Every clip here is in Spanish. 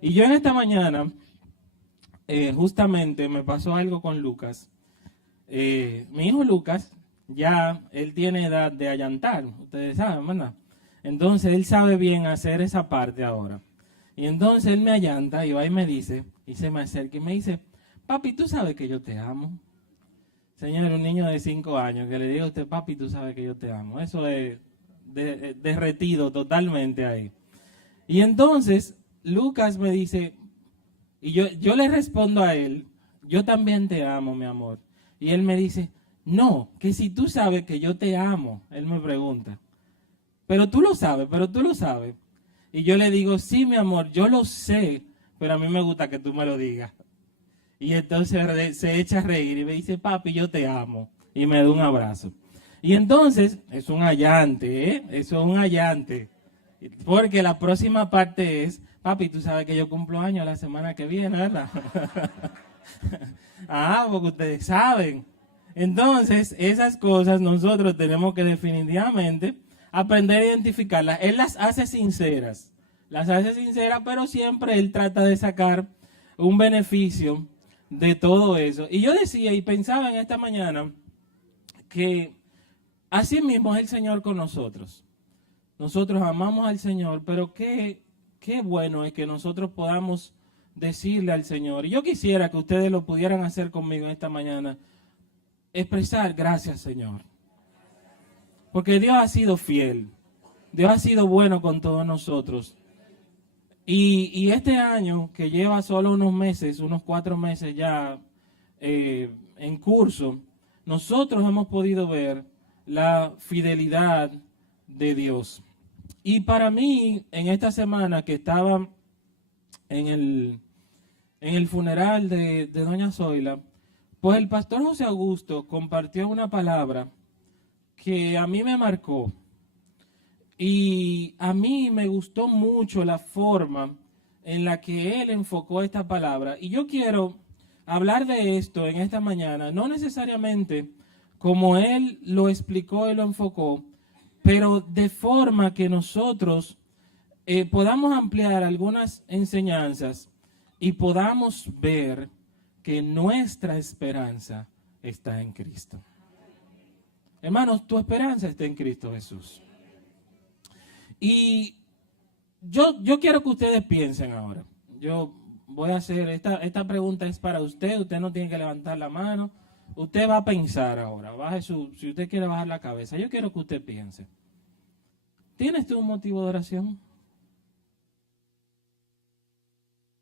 Y yo en esta mañana, justamente me pasó algo con Lucas. Mi hijo Lucas, ya él tiene edad de allantar, ustedes saben, ¿verdad? Entonces él sabe bien hacer esa parte ahora. Y entonces él me allanta y va y me dice, y se me acerca y me dice, papi, tú sabes que yo te amo. Señor, un niño de 5 años que le diga a usted, papi, tú sabes que yo te amo. Eso es derretido totalmente ahí. Y entonces Lucas me dice, y yo le respondo a él, yo también te amo, mi amor. Y él me dice, no, que si tú sabes que yo te amo, él me pregunta, pero tú lo sabes, pero tú lo sabes. Y yo le digo, sí, mi amor, yo lo sé, pero a mí me gusta que tú me lo digas. Y entonces se echa a reír y me dice, papi, yo te amo. Y me da un abrazo. Y entonces, es un allante, ¿eh? Eso es un allante. Porque la próxima parte es, papi, tú sabes que yo cumplo años la semana que viene, ¿verdad? Porque ustedes saben. Entonces, esas cosas nosotros tenemos que definitivamente aprender a identificarlas. Él las hace sinceras. Las hace sinceras, pero siempre él trata de sacar un beneficio de todo eso. Y yo decía y pensaba en esta mañana que así mismo es el Señor con nosotros. Nosotros amamos al Señor, pero qué bueno es que nosotros podamos decirle al Señor. Y yo quisiera que ustedes lo pudieran hacer conmigo esta mañana. Expresar gracias, Señor. Porque Dios ha sido fiel. Dios ha sido bueno con todos nosotros. Y este año, que lleva solo unos meses, unos 4 meses ya en curso, nosotros hemos podido ver la fidelidad de Dios. Y para mí, en esta semana que estaba en el funeral de doña Zoila, pues el pastor José Augusto compartió una palabra que a mí me marcó. Y a mí me gustó mucho la forma en la que él enfocó esta palabra. Y yo quiero hablar de esto en esta mañana, no necesariamente como él lo explicó y lo enfocó, pero de forma que nosotros podamos ampliar algunas enseñanzas y podamos ver que nuestra esperanza está en Cristo. Hermanos, tu esperanza está en Cristo Jesús. Y yo quiero que ustedes piensen ahora. Yo voy a hacer, esta pregunta es para usted no tiene que levantar la mano. Usted va a pensar ahora, si usted quiere bajar la cabeza, yo quiero que usted piense. ¿Tienes tú un motivo de oración?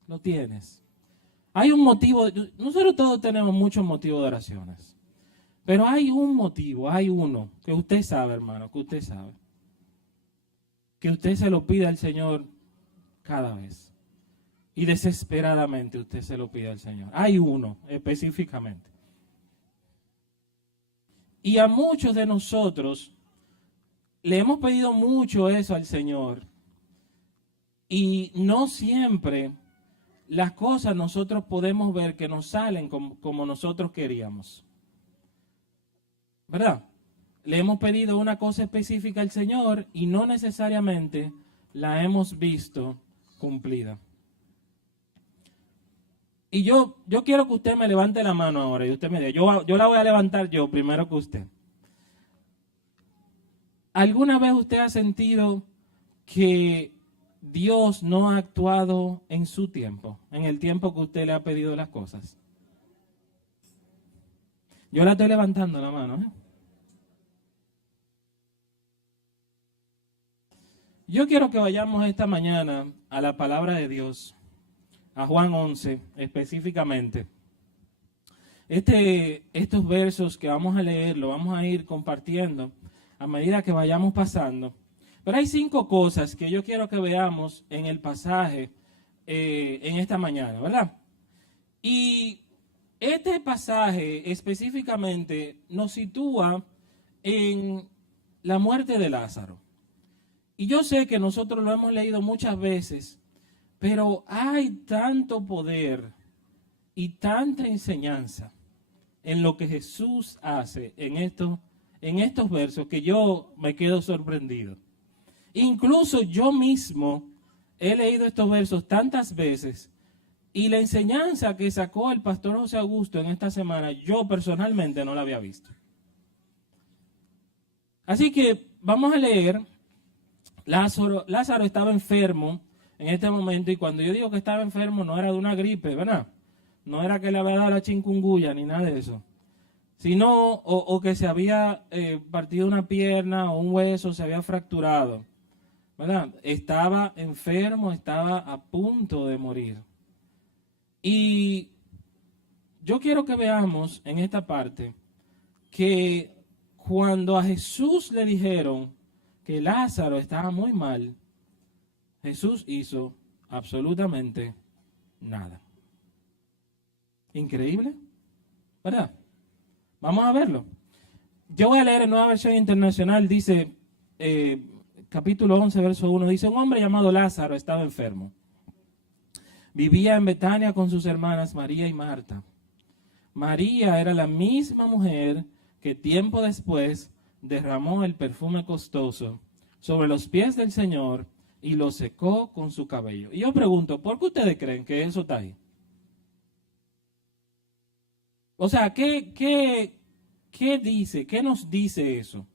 ¿Lo tienes? Hay un motivo, nosotros todos tenemos muchos motivos de oraciones, pero hay un motivo, hay uno que usted sabe, hermano, que usted sabe. Que usted se lo pida al Señor cada vez. Y desesperadamente usted se lo pide al Señor. Hay uno específicamente. Y a muchos de nosotros le hemos pedido mucho eso al Señor. Y no siempre las cosas nosotros podemos ver que nos salen como nosotros queríamos. ¿Verdad? Le hemos pedido una cosa específica al Señor y no necesariamente la hemos visto cumplida. Y yo quiero que usted me levante la mano ahora y usted me diga, yo la voy a levantar yo primero que usted. ¿Alguna vez usted ha sentido que Dios no ha actuado en su tiempo, en el tiempo que usted le ha pedido las cosas? Yo la estoy levantando la mano, ¿eh? Yo quiero que vayamos esta mañana a la palabra de Dios, a Juan 11 específicamente. Estos versos que vamos a leer, lo vamos a ir compartiendo a medida que vayamos pasando. Pero hay 5 cosas que yo quiero que veamos en el pasaje en esta mañana, ¿verdad? Y este pasaje específicamente nos sitúa en la muerte de Lázaro. Y yo sé que nosotros lo hemos leído muchas veces, pero hay tanto poder y tanta enseñanza en lo que Jesús hace en estos versos que yo me quedo sorprendido. Incluso yo mismo he leído estos versos tantas veces y la enseñanza que sacó el pastor José Augusto en esta semana, yo personalmente no la había visto. Así que vamos a leer. Lázaro estaba enfermo en este momento, y cuando yo digo que estaba enfermo no era de una gripe, ¿verdad? No era que le había dado la chikungunya ni nada de eso, sino o que se había partido una pierna o un hueso, se había fracturado, ¿verdad? Estaba enfermo, estaba a punto de morir. Y yo quiero que veamos en esta parte que cuando a Jesús le dijeron que Lázaro estaba muy mal, Jesús hizo absolutamente nada. Increíble, ¿verdad? Vamos a verlo. Yo voy a leer en Nueva Versión Internacional, dice, capítulo 11, verso 1, dice: un hombre llamado Lázaro estaba enfermo. Vivía en Betania con sus hermanas María y Marta. María era la misma mujer que tiempo después derramó el perfume costoso sobre los pies del Señor y lo secó con su cabello. Y yo pregunto, ¿por qué ustedes creen que eso está ahí? O sea, ¿qué dice? ¿Qué nos dice eso?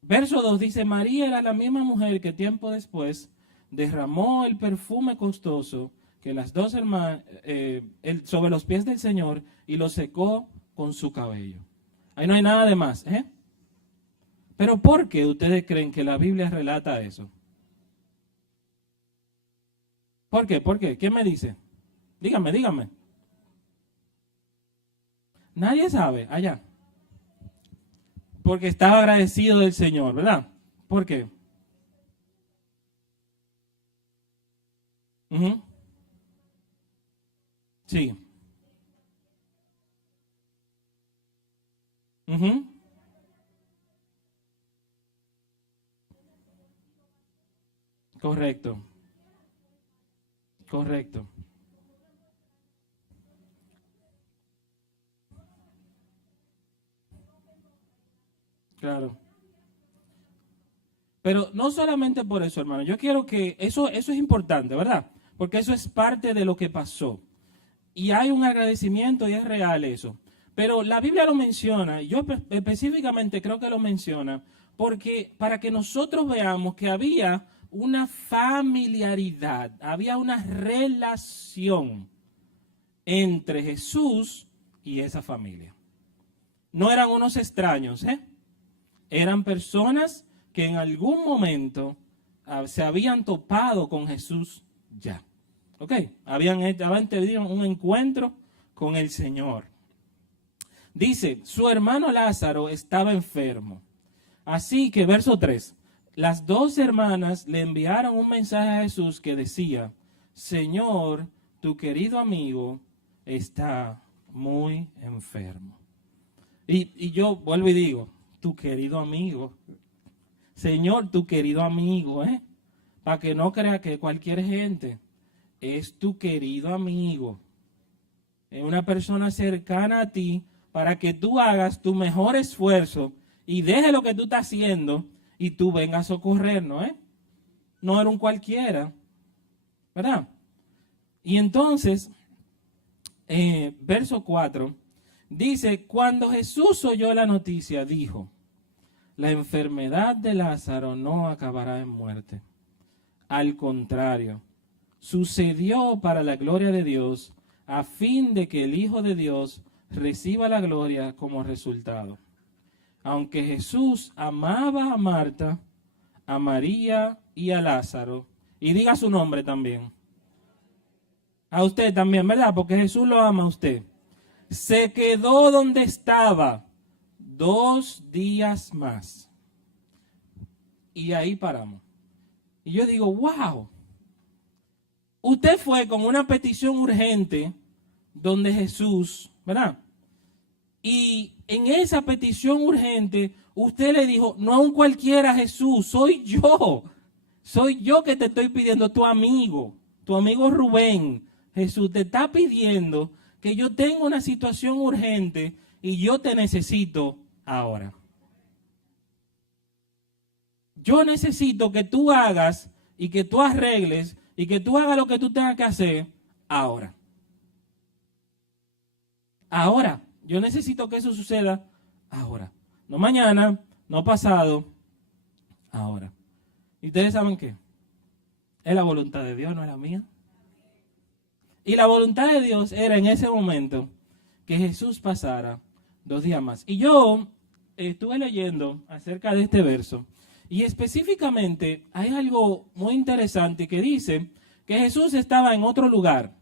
Verso 2 dice: María era la misma mujer que tiempo después derramó el perfume costoso que las dos hermanas sobre los pies del Señor y lo secó con su cabello. Ahí no hay nada de más, ¿eh? Pero ¿por qué ustedes creen que la Biblia relata eso? ¿Por qué? ¿Por qué? ¿Quién me dice? Dígame. Nadie sabe, allá. Porque estaba agradecido del Señor, ¿verdad? ¿Por qué? Sí. Correcto. Claro. Pero no solamente por eso, hermano. Yo quiero que eso es importante, ¿verdad? Porque eso es parte de lo que pasó. Y hay un agradecimiento y es real eso. Pero la Biblia lo menciona, yo específicamente creo que lo menciona, porque para que nosotros veamos que había una familiaridad, había una relación entre Jesús y esa familia. No eran unos extraños, ¿eh? Eran personas que en algún momento se habían topado con Jesús ya. ¿Ok? Habían tenido un encuentro con el Señor. Dice, su hermano Lázaro estaba enfermo. Así que, verso 3, las dos hermanas le enviaron un mensaje a Jesús que decía: Señor, tu querido amigo está muy enfermo. Y yo vuelvo y digo, tu querido amigo. Señor, tu querido amigo, para que no crea que cualquier gente. Es tu querido amigo. Es una persona cercana a ti para que tú hagas tu mejor esfuerzo y deje lo que tú estás haciendo y tú vengas a socorrernos, No era un cualquiera, ¿verdad? Y entonces, verso 4, dice: cuando Jesús oyó la noticia, dijo: la enfermedad de Lázaro no acabará en muerte. Al contrario, sucedió para la gloria de Dios, a fin de que el Hijo de Dios reciba la gloria como resultado. Aunque Jesús amaba a Marta, a María y a Lázaro, y diga su nombre también, a usted también, ¿verdad? Porque Jesús lo ama a usted. Se quedó donde estaba 2 días más. Y ahí paramos. Y yo digo, wow. Usted fue con una petición urgente donde Jesús, ¿verdad? Y en esa petición urgente, usted le dijo, no a un cualquiera, Jesús, soy yo. Soy yo que te estoy pidiendo, tu amigo Rubén. Jesús te está pidiendo que yo tengo una situación urgente y yo te necesito ahora. Yo necesito que tú hagas y que tú arregles y que tú hagas lo que tú tengas que hacer ahora. Ahora. Yo necesito que eso suceda ahora. No mañana, no pasado, ahora. ¿Y ustedes saben qué? Es la voluntad de Dios, no es la mía. Y la voluntad de Dios era en ese momento que Jesús pasara 2 días más. Y yo estuve leyendo acerca de este verso. Y específicamente hay algo muy interesante que dice que Jesús estaba en otro lugar.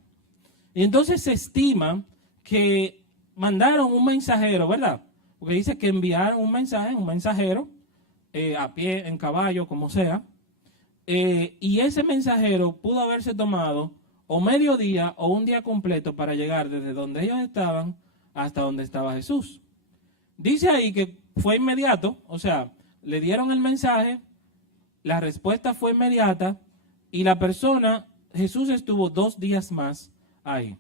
Y entonces se estima que mandaron un mensajero, ¿verdad? Porque dice que enviaron un mensajero, a pie, en caballo, como sea. Y ese mensajero pudo haberse tomado o medio día o un día completo para llegar desde donde ellos estaban hasta donde estaba Jesús. Dice ahí que fue inmediato, o sea, le dieron el mensaje, la respuesta fue inmediata y la persona, Jesús estuvo 2 días más ahí.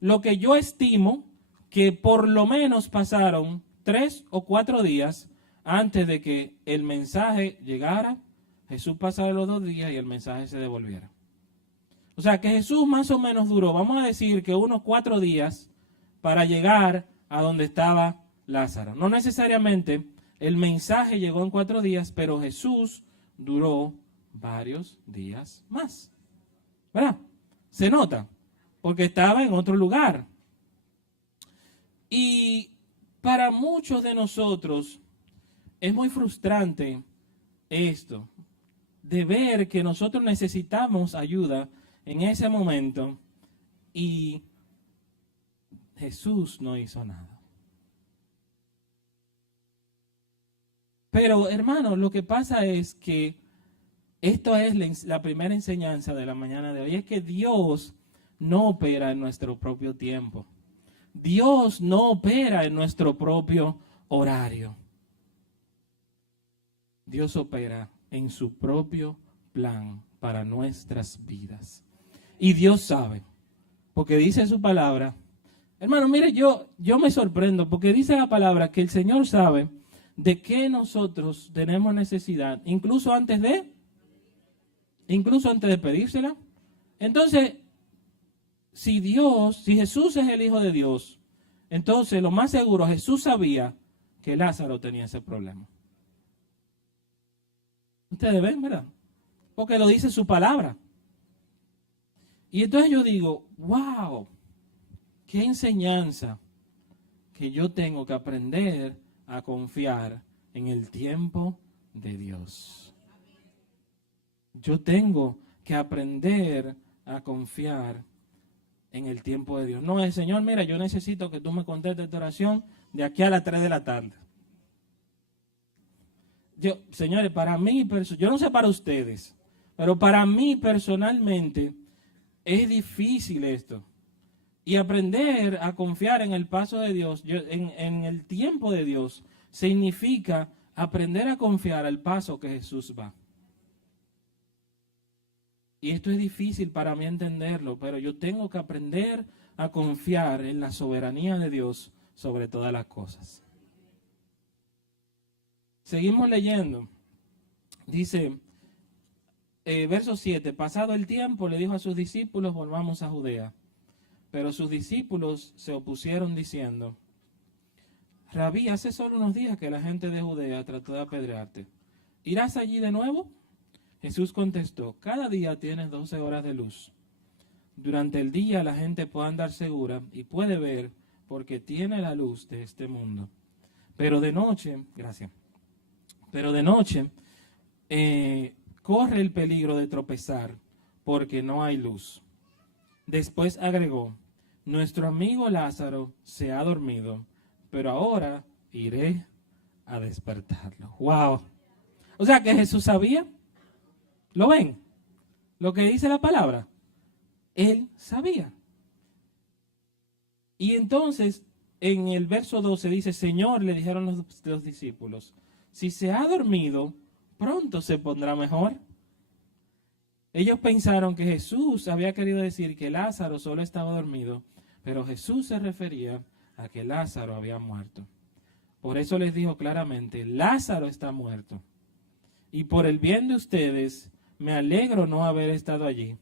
Lo que yo estimo que por lo menos pasaron 3 o 4 días antes de que el mensaje llegara, Jesús pasara los 2 días y el mensaje se devolviera. O sea que Jesús más o menos duró, vamos a decir que unos 4 días para llegar a donde estaba Lázaro. No necesariamente el mensaje llegó en 4 días, pero Jesús duró varios días más. ¿Verdad? Se nota, porque estaba en otro lugar. Y para muchos de nosotros es muy frustrante esto, de ver que nosotros necesitamos ayuda en ese momento y Jesús no hizo nada. Pero hermanos, lo que pasa es que esto es la primera enseñanza de la mañana de hoy, es que Dios no opera en nuestro propio tiempo. Dios no opera en nuestro propio horario. Dios opera en su propio plan para nuestras vidas. Y Dios sabe, porque dice su palabra. Hermano, mire, yo me sorprendo porque dice la palabra que el Señor sabe de qué nosotros tenemos necesidad, incluso antes de pedírsela. Entonces, si Jesús es el Hijo de Dios, entonces lo más seguro, Jesús sabía que Lázaro tenía ese problema. Ustedes ven, ¿verdad? Porque lo dice su palabra. Y entonces yo digo, wow, qué enseñanza que yo tengo que aprender a confiar en el tiempo de Dios. Yo tengo que aprender a confiar en el tiempo de Dios. No, el Señor, mira, yo necesito que tú me contestes esta oración de aquí a las 3 de la tarde. Señores, para mí, yo no sé para ustedes, pero para mí personalmente es difícil esto. Y aprender a confiar en el paso de Dios, en el tiempo de Dios, significa aprender a confiar al paso que Jesús va. Y esto es difícil para mí entenderlo, pero yo tengo que aprender a confiar en la soberanía de Dios sobre todas las cosas. Seguimos leyendo. Dice, verso 7, pasado el tiempo le dijo a sus discípulos, volvamos a Judea. Pero sus discípulos se opusieron diciendo, Rabí, hace solo unos días que la gente de Judea trató de apedrearte. ¿Irás allí de nuevo? Jesús contestó, cada día tienes 12 horas de luz. Durante el día la gente puede andar segura y puede ver porque tiene la luz de este mundo. Pero de noche, corre el peligro de tropezar porque no hay luz. Después agregó, nuestro amigo Lázaro se ha dormido, pero ahora iré a despertarlo. ¡Wow! O sea que Jesús sabía. ¿Lo ven? Lo que dice la palabra. Él sabía. Y entonces, en el verso 12 dice, Señor, le dijeron los discípulos, si se ha dormido, pronto se pondrá mejor. Ellos pensaron que Jesús había querido decir que Lázaro solo estaba dormido, pero Jesús se refería a que Lázaro había muerto. Por eso les dijo claramente, Lázaro está muerto. Y por el bien de ustedes, me alegro no haber estado allí,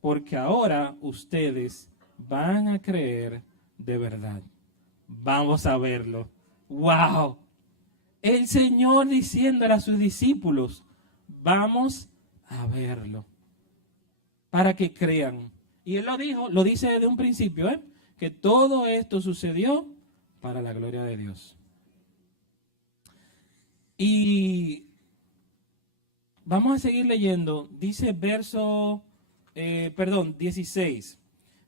porque ahora ustedes van a creer de verdad. Vamos a verlo. ¡Wow! El Señor diciéndole a sus discípulos, vamos a verlo, para que crean. Y Él lo dijo, lo dice desde un principio, que todo esto sucedió para la gloria de Dios. Y vamos a seguir leyendo. Dice verso, 16.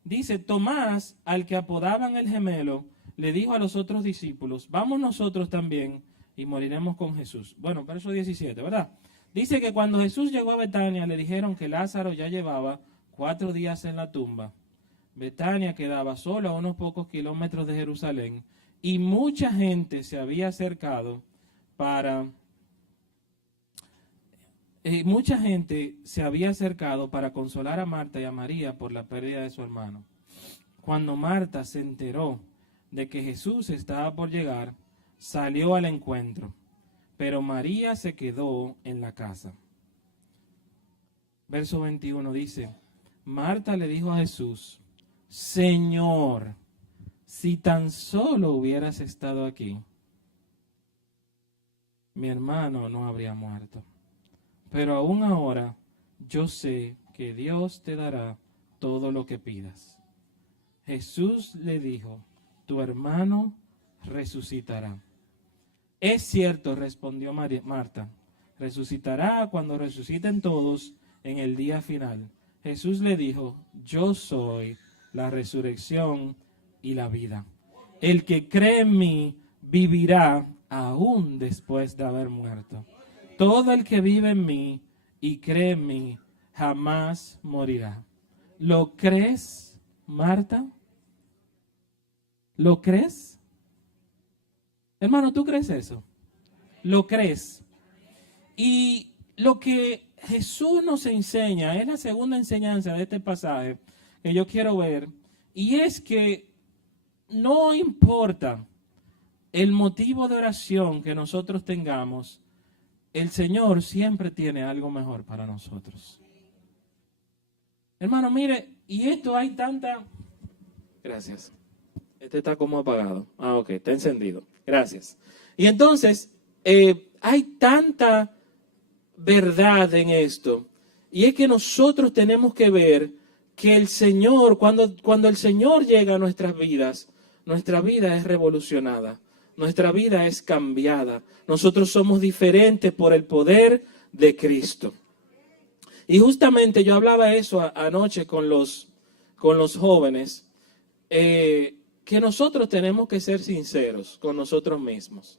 Dice, Tomás, al que apodaban el gemelo, le dijo a los otros discípulos, vamos nosotros también y moriremos con Jesús. Bueno, verso 17, ¿verdad? Dice que cuando Jesús llegó a Betania, le dijeron que Lázaro ya llevaba 4 días en la tumba. Betania quedaba solo a unos pocos kilómetros de Jerusalén y mucha gente se había acercado para consolar a Marta y a María por la pérdida de su hermano. Cuando Marta se enteró de que Jesús estaba por llegar, salió al encuentro, pero María se quedó en la casa. Verso 21 dice, Marta le dijo a Jesús, Señor, si tan solo hubieras estado aquí, mi hermano no habría muerto. Pero aún ahora yo sé que Dios te dará todo lo que pidas. Jesús le dijo, tu hermano resucitará. Es cierto, respondió Marta, resucitará cuando resuciten todos en el día final. Jesús le dijo, yo soy la resurrección y la vida. El que cree en mí vivirá aún después de haber muerto. Todo el que vive en mí y cree en mí jamás morirá. ¿Lo crees, Marta? ¿Lo crees? Hermano, ¿tú crees eso? ¿Lo crees? Y lo que Jesús nos enseña es la segunda enseñanza de este pasaje que yo quiero ver, y es que no importa el motivo de oración que nosotros tengamos, el Señor siempre tiene algo mejor para nosotros. Hermano, mire, y esto hay tanta... Gracias. Este está como apagado. Ah, ok, está encendido. Gracias. Y entonces, hay tanta verdad en esto. Y es que nosotros tenemos que ver que el Señor, cuando el Señor llega a nuestras vidas, nuestra vida es revolucionada. Nuestra vida es cambiada. Nosotros somos diferentes por el poder de Cristo. Y justamente yo hablaba eso anoche con los jóvenes, que nosotros tenemos que ser sinceros con nosotros mismos.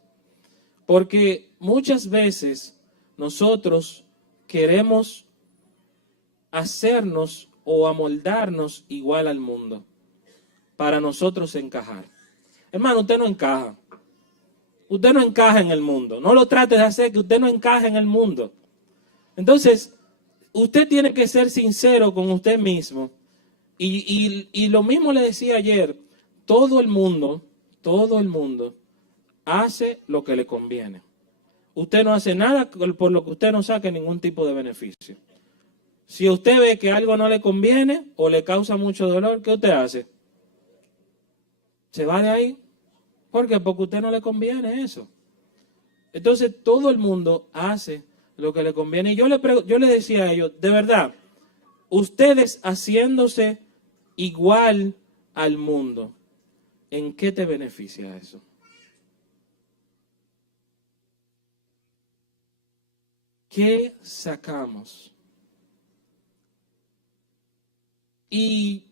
Porque muchas veces nosotros queremos hacernos o amoldarnos igual al mundo para nosotros encajar. Hermano, usted no encaja. Usted no encaja en el mundo. No lo trate de hacer que usted no encaja en el mundo. Entonces, usted tiene que ser sincero con usted mismo. Y lo mismo le decía ayer, todo el mundo hace lo que le conviene. Usted no hace nada por lo que usted no saque ningún tipo de beneficio. Si usted ve que algo no le conviene o le causa mucho dolor, ¿qué usted hace? Se va de ahí. ¿Por qué? Porque a usted no le conviene eso. Entonces todo el mundo hace lo que le conviene. Y yo le decía a ellos, de verdad, ustedes haciéndose igual al mundo, ¿en qué te beneficia eso? ¿Qué sacamos? Y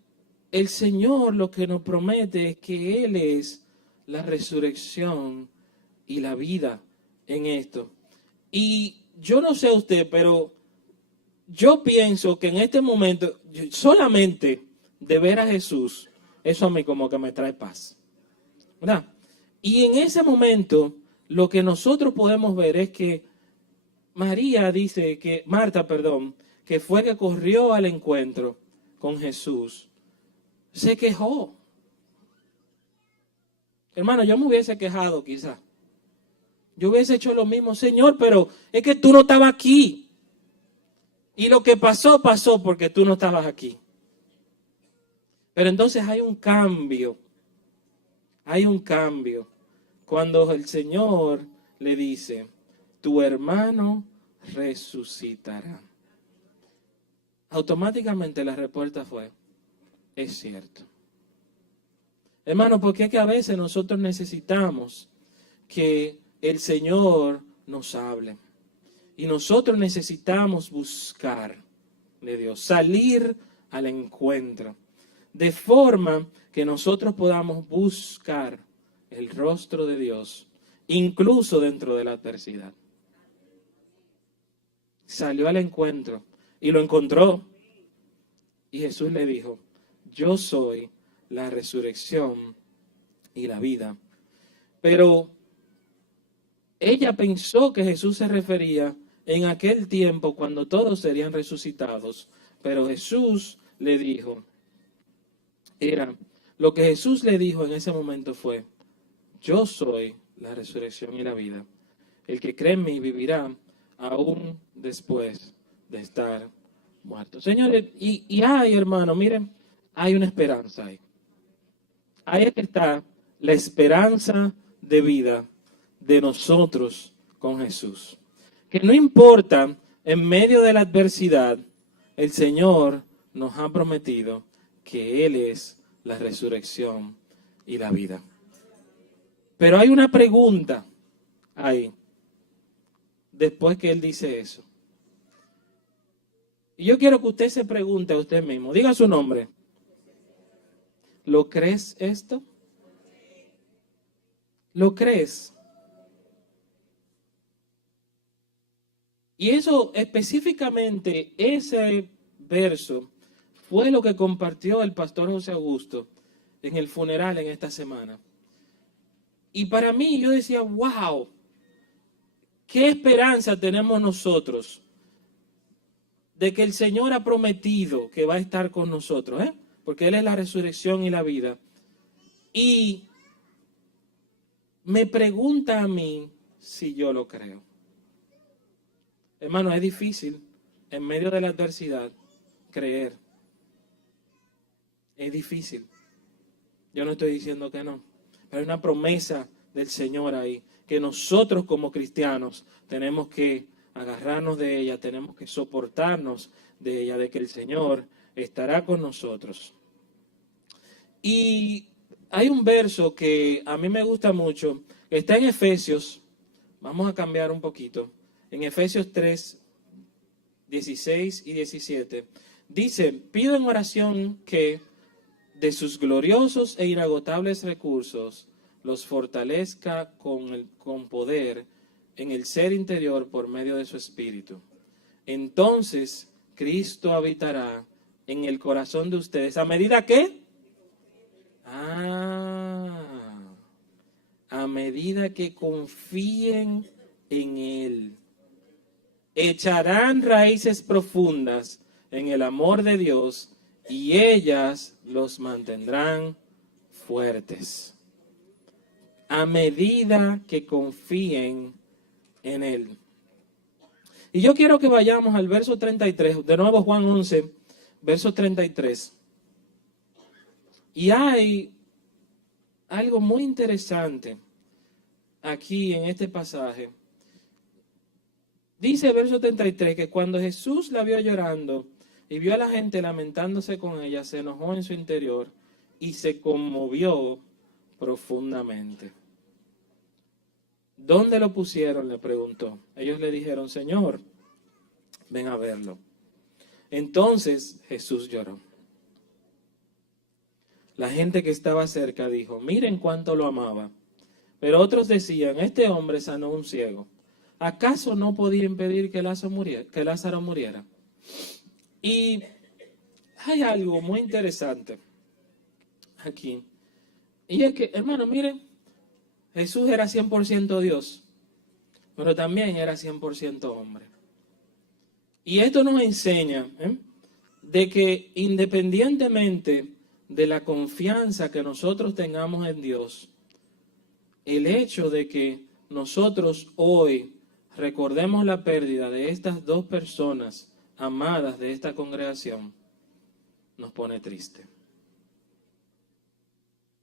el Señor lo que nos promete es que Él es la resurrección y la vida en esto. Y yo no sé usted, pero yo pienso que en este momento, solamente de ver a Jesús, eso a mí como que me trae paz, ¿verdad? Y en ese momento, lo que nosotros podemos ver es que Marta, que fue que corrió al encuentro con Jesús, se quejó. Hermano, yo me hubiese quejado quizás. Yo hubiese hecho lo mismo, Señor, pero es que tú no estabas aquí. Y lo que pasó, pasó porque tú no estabas aquí. Pero entonces hay un cambio. Hay un cambio. Cuando el Señor le dice, tu hermano resucitará. Automáticamente la respuesta fue, es cierto. Hermano, porque es que a veces nosotros necesitamos que el Señor nos hable. Y nosotros necesitamos buscar de Dios, salir al encuentro, de forma que nosotros podamos buscar el rostro de Dios, incluso dentro de la adversidad. Salió al encuentro y lo encontró. Y Jesús le dijo, yo soy la resurrección y la vida. Pero ella pensó que Jesús se refería en aquel tiempo cuando todos serían resucitados. Pero Jesús le dijo, lo que Jesús le dijo en ese momento fue, yo soy la resurrección y la vida. El que cree en mí vivirá aún después de estar muerto. Señores, y hay, hermano, miren, hay una esperanza ahí. Ahí está la esperanza de vida de nosotros con Jesús. Que no importa, en medio de la adversidad, el Señor nos ha prometido que Él es la resurrección y la vida. Pero hay una pregunta ahí, después que Él dice eso. Y yo quiero que usted se pregunte a usted mismo, diga su nombre. ¿Lo crees esto? ¿Lo crees? Y eso específicamente, ese verso, fue lo que compartió el pastor José Augusto en el funeral en esta semana. Y para mí yo decía, wow, qué esperanza tenemos nosotros de que el Señor ha prometido que va a estar con nosotros, porque Él es la resurrección y la vida. Y me pregunta a mí si yo lo creo. Hermano, es difícil en medio de la adversidad creer. Es difícil. Yo no estoy diciendo que no. Pero hay una promesa del Señor ahí, que nosotros como cristianos tenemos que agarrarnos de ella, tenemos que soportarnos de ella, de que el Señor estará con nosotros. Y hay un verso que a mí me gusta mucho, que está en Efesios, vamos a cambiar un poquito, en Efesios 3, 16 y 17, dice, pido en oración que de sus gloriosos e inagotables recursos los fortalezca con poder en el ser interior por medio de su Espíritu. Entonces Cristo habitará en el corazón de ustedes. ¿A medida qué? A medida que confíen en Él. Echarán raíces profundas en el amor de Dios y ellas los mantendrán fuertes. A medida que confíen en Él. Y yo quiero que vayamos al verso 33, de nuevo Juan 11, verso 33. Y hay algo muy interesante aquí en este pasaje. Dice el verso 33 que cuando Jesús la vio llorando y vio a la gente lamentándose con ella, se enojó en su interior y se conmovió profundamente. ¿Dónde lo pusieron?, le preguntó. Ellos le dijeron, Señor, ven a verlo. Entonces Jesús lloró. La gente que estaba cerca dijo, miren cuánto lo amaba. Pero otros decían, este hombre sanó a un ciego. ¿Acaso no podía impedir que Lázaro muriera? Y hay algo muy interesante aquí. Y es que, hermano, miren, Jesús era 100% Dios, pero también era 100% hombre. Y esto nos enseña de que independientemente de la confianza que nosotros tengamos en Dios, el hecho de que nosotros hoy recordemos la pérdida de estas dos personas amadas de esta congregación, nos pone triste.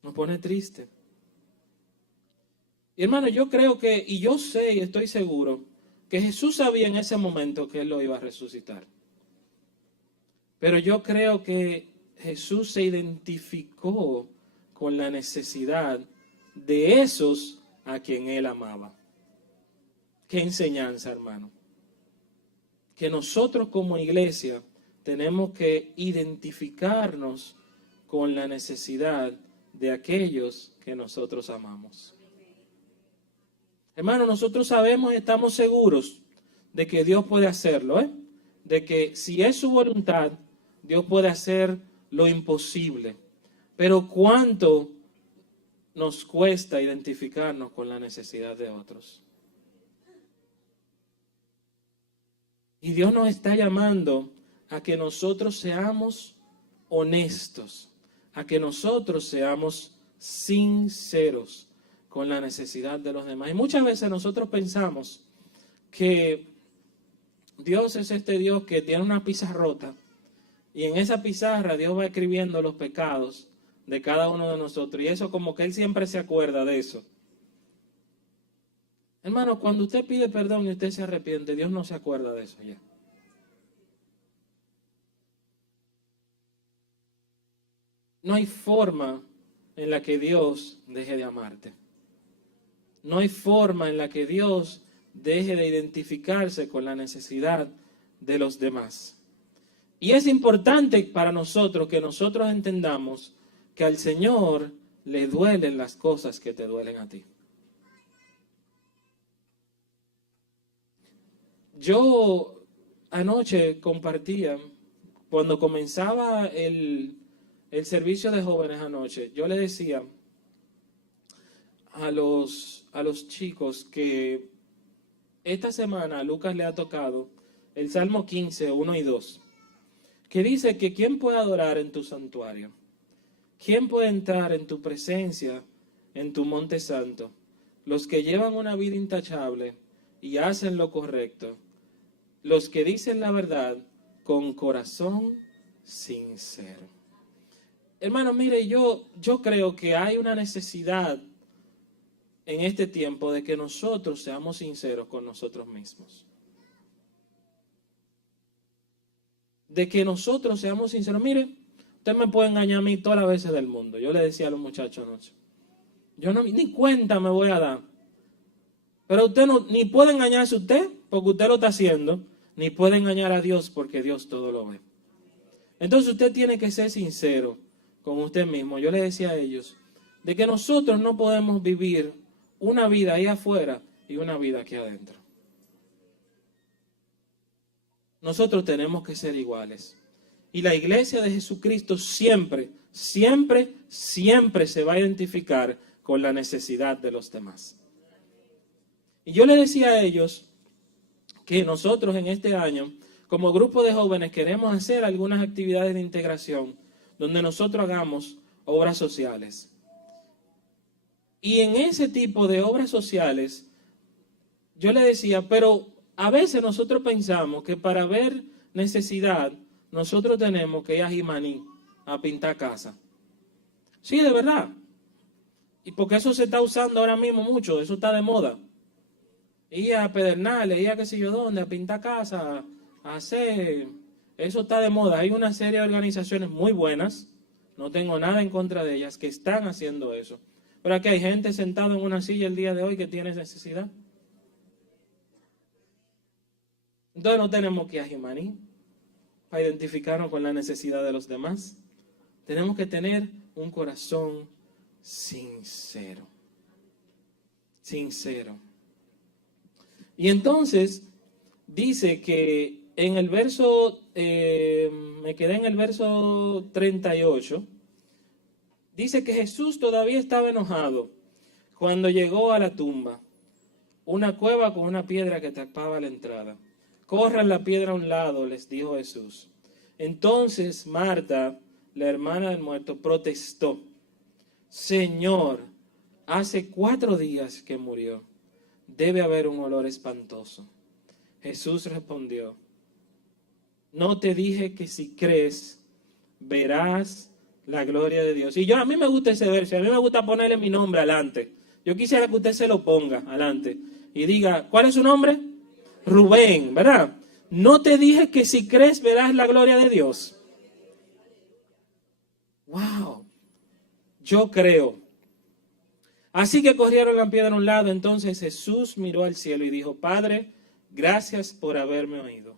Nos pone triste. Y hermano, yo creo que, y yo sé y estoy seguro, que Jesús sabía en ese momento que Él lo iba a resucitar. Pero yo creo que Jesús se identificó con la necesidad de esos a quien Él amaba. Qué enseñanza, hermano. Que nosotros como iglesia tenemos que identificarnos con la necesidad de aquellos que nosotros amamos. Hermano, nosotros sabemos y estamos seguros de que Dios puede hacerlo, de que si es su voluntad, Dios puede hacer lo imposible. Pero ¿cuánto nos cuesta identificarnos con la necesidad de otros? Y Dios nos está llamando a que nosotros seamos honestos, a que nosotros seamos sinceros con la necesidad de los demás. Y muchas veces nosotros pensamos que Dios es este Dios que tiene una pizarrota y en esa pizarra Dios va escribiendo los pecados de cada uno de nosotros. Y eso como que Él siempre se acuerda de eso. Hermano, cuando usted pide perdón y usted se arrepiente, Dios no se acuerda de eso ya. No hay forma en la que Dios deje de amarte. No hay forma en la que Dios deje de identificarse con la necesidad de los demás. Y es importante para nosotros que nosotros entendamos que al Señor le duelen las cosas que te duelen a ti. Yo anoche compartía, cuando comenzaba el servicio de jóvenes anoche, yo le decía a los chicos que esta semana a Lucas le ha tocado el Salmo 15, 1 y 2, que dice que ¿quién puede adorar en tu santuario? ¿Quién puede entrar en tu presencia, en tu monte santo? Los que llevan una vida intachable y hacen lo correcto, los que dicen la verdad con corazón sincero. Hermano, mire, yo creo que hay una necesidad en este tiempo de que nosotros seamos sinceros con nosotros mismos. De que nosotros seamos sinceros. Mire, usted me puede engañar a mí todas las veces del mundo. Yo le decía a los muchachos anoche, yo no, ni cuenta me voy a dar. Pero usted no, ni puede engañarse usted porque usted lo está haciendo, ni puede engañar a Dios porque Dios todo lo ve. Entonces usted tiene que ser sincero con usted mismo. Yo le decía a ellos de que nosotros no podemos vivir una vida ahí afuera y una vida aquí adentro. Nosotros tenemos que ser iguales. Y la iglesia de Jesucristo siempre, siempre, siempre se va a identificar con la necesidad de los demás. Y yo le decía a ellos que nosotros en este año, como grupo de jóvenes, queremos hacer algunas actividades de integración donde nosotros hagamos obras sociales. Y en ese tipo de obras sociales, yo le decía, pero a veces nosotros pensamos que para ver necesidad, nosotros tenemos que ir a Jimaní a pintar casa. Sí, de verdad. Y porque eso se está usando ahora mismo mucho, eso está de moda. Ir a Pedernales, ir a qué sé yo dónde, a pintar casa, a hacer... Eso está de moda. Hay una serie de organizaciones muy buenas, no tengo nada en contra de ellas, que están haciendo eso. Pero aquí hay gente sentada en una silla el día de hoy que tiene necesidad. Entonces no tenemos que ir a Jimaní para identificarnos con la necesidad de los demás. Tenemos que tener un corazón sincero. Sincero. Y entonces dice que en el verso, me quedé en el verso 38, dice que Jesús todavía estaba enojado cuando llegó a la tumba, una cueva con una piedra que tapaba la entrada. Corran la piedra a un lado, les dijo Jesús. Entonces Marta, la hermana del muerto, protestó. Señor, hace 4 días que murió. Debe haber un olor espantoso. Jesús respondió, no te dije que si crees, verás la gloria de Dios. Y a mí me gusta ese verso, a mí me gusta ponerle mi nombre adelante. Yo quisiera que usted se lo ponga adelante y diga, ¿cuál es su nombre? Rubén, ¿verdad? No te dije que si crees, verás la gloria de Dios. Wow, yo creo. Así que corrieron la piedra a un lado. Entonces Jesús miró al cielo y dijo, Padre, gracias por haberme oído.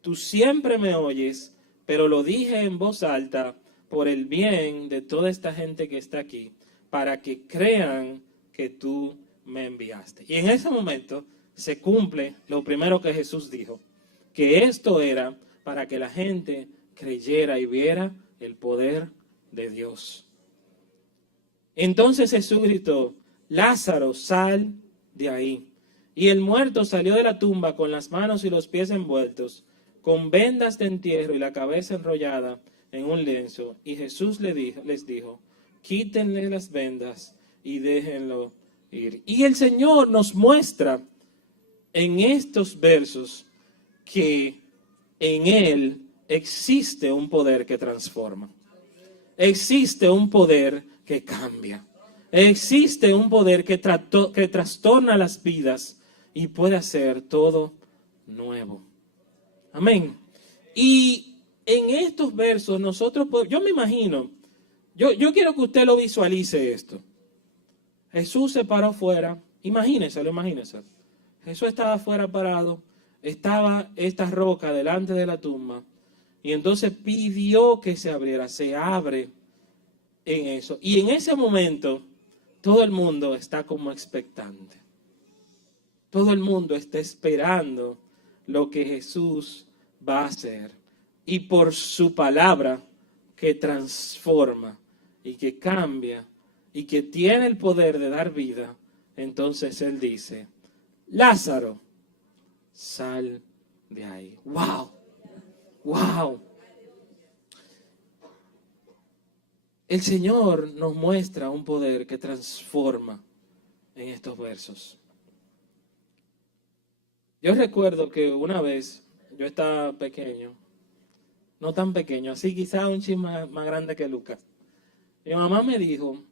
Tú siempre me oyes, pero lo dije en voz alta por el bien de toda esta gente que está aquí, para que crean que tú me enviaste. Y en ese momento se cumple lo primero que Jesús dijo, que esto era para que la gente creyera y viera el poder de Dios. Entonces Jesús gritó, Lázaro, sal de ahí. Y el muerto salió de la tumba con las manos y los pies envueltos, con vendas de entierro y la cabeza enrollada en un lienzo. Y Jesús les dijo, quítenle las vendas y déjenlo ir. Y el Señor nos muestra en estos versos que en Él existe un poder que transforma. Existe un poder que cambia. Existe un poder que trastorna las vidas y puede hacer todo nuevo. Amén. Y en estos versos nosotros, yo me imagino, yo quiero que usted lo visualice esto. Jesús se paró afuera, imagínenselo. Jesús estaba afuera parado, estaba esta roca delante de la tumba y entonces pidió que se abriera, se abre en eso. Y en ese momento todo el mundo está como expectante. Todo el mundo está esperando lo que Jesús va a hacer. Y por su palabra que transforma y que cambia y que tiene el poder de dar vida, entonces Él dice, Lázaro, sal de ahí. ¡Wow! ¡Wow! El Señor nos muestra un poder que transforma en estos versos. Yo recuerdo que una vez yo estaba pequeño, no tan pequeño, así quizás un chin más grande que Lucas. Mi mamá me dijo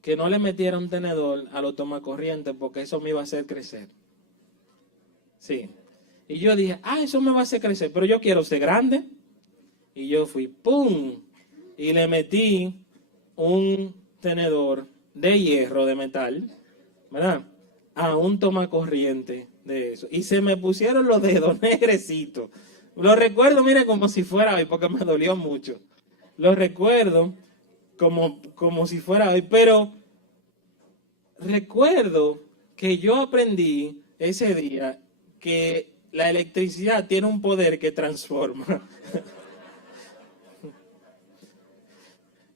que no le metiera un tenedor a los tomacorrientes porque eso me iba a hacer crecer. Sí. Y yo dije, eso me va a hacer crecer, pero yo quiero ser grande. Y yo fui, ¡pum! Y le metí un tenedor de hierro, de metal, ¿verdad? A un tomacorriente de eso. Y se me pusieron los dedos negrecitos. Lo recuerdo, mire, como si fuera hoy, porque me dolió mucho. Lo recuerdo como si fuera hoy, pero recuerdo que yo aprendí ese día que la electricidad tiene un poder que transforma.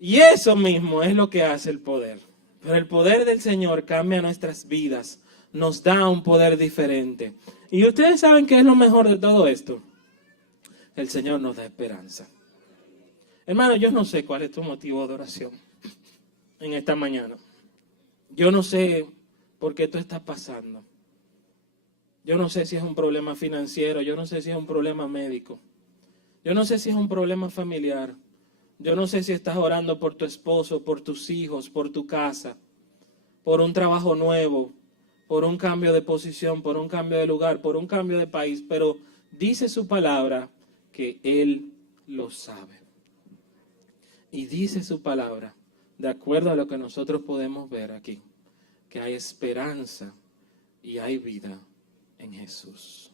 Y eso mismo es lo que hace el poder. Pero el poder del Señor cambia nuestras vidas, nos da un poder diferente. Y ustedes saben qué es lo mejor de todo esto. El Señor nos da esperanza. Hermano, yo no sé cuál es tu motivo de oración en esta mañana. Yo no sé por qué tú estás pasando. Yo no sé si es un problema financiero, yo no sé si es un problema médico. Yo no sé si es un problema familiar. Yo no sé si estás orando por tu esposo, por tus hijos, por tu casa, por un trabajo nuevo, por un cambio de posición, por un cambio de lugar, por un cambio de país, pero dice su palabra que Él lo sabe. Y dice su palabra, de acuerdo a lo que nosotros podemos ver aquí, que hay esperanza y hay vida en Jesús.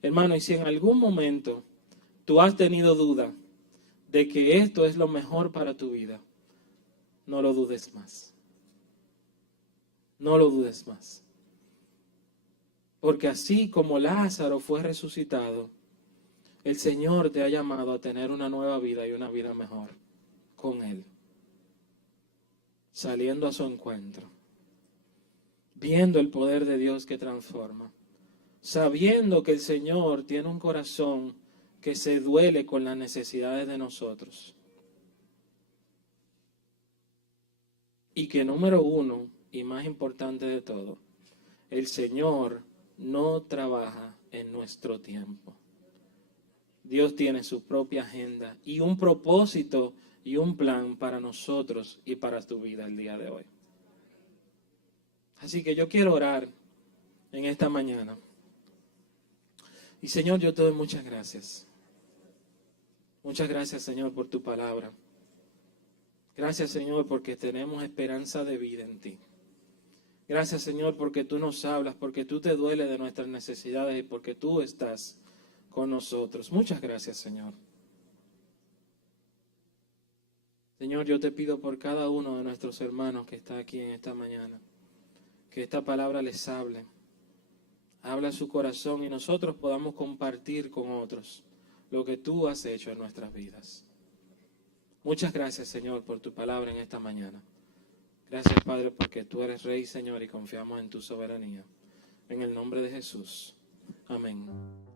Hermano, y si en algún momento tú has tenido duda de que esto es lo mejor para tu vida, no lo dudes más. No lo dudes más. Porque así como Lázaro fue resucitado, el Señor te ha llamado a tener una nueva vida y una vida mejor con Él. Saliendo a su encuentro. Viendo el poder de Dios que transforma. Sabiendo que el Señor tiene un corazón que se duele con las necesidades de nosotros. Y que número uno, y más importante de todo, el Señor no trabaja en nuestro tiempo. Dios tiene su propia agenda y un propósito y un plan para nosotros y para tu vida el día de hoy. Así que yo quiero orar en esta mañana. Y Señor, yo te doy muchas gracias. Muchas gracias, Señor, por tu palabra. Gracias, Señor, porque tenemos esperanza de vida en ti. Gracias, Señor, porque tú nos hablas, porque tú te dueles de nuestras necesidades y porque tú estás con nosotros. Muchas gracias, Señor. Señor, yo te pido por cada uno de nuestros hermanos que está aquí en esta mañana, que esta palabra les hable. Habla su corazón y nosotros podamos compartir con otros lo que tú has hecho en nuestras vidas. Muchas gracias, Señor, por tu palabra en esta mañana. Gracias, Padre, porque tú eres Rey, Señor, y confiamos en tu soberanía. En el nombre de Jesús. Amén.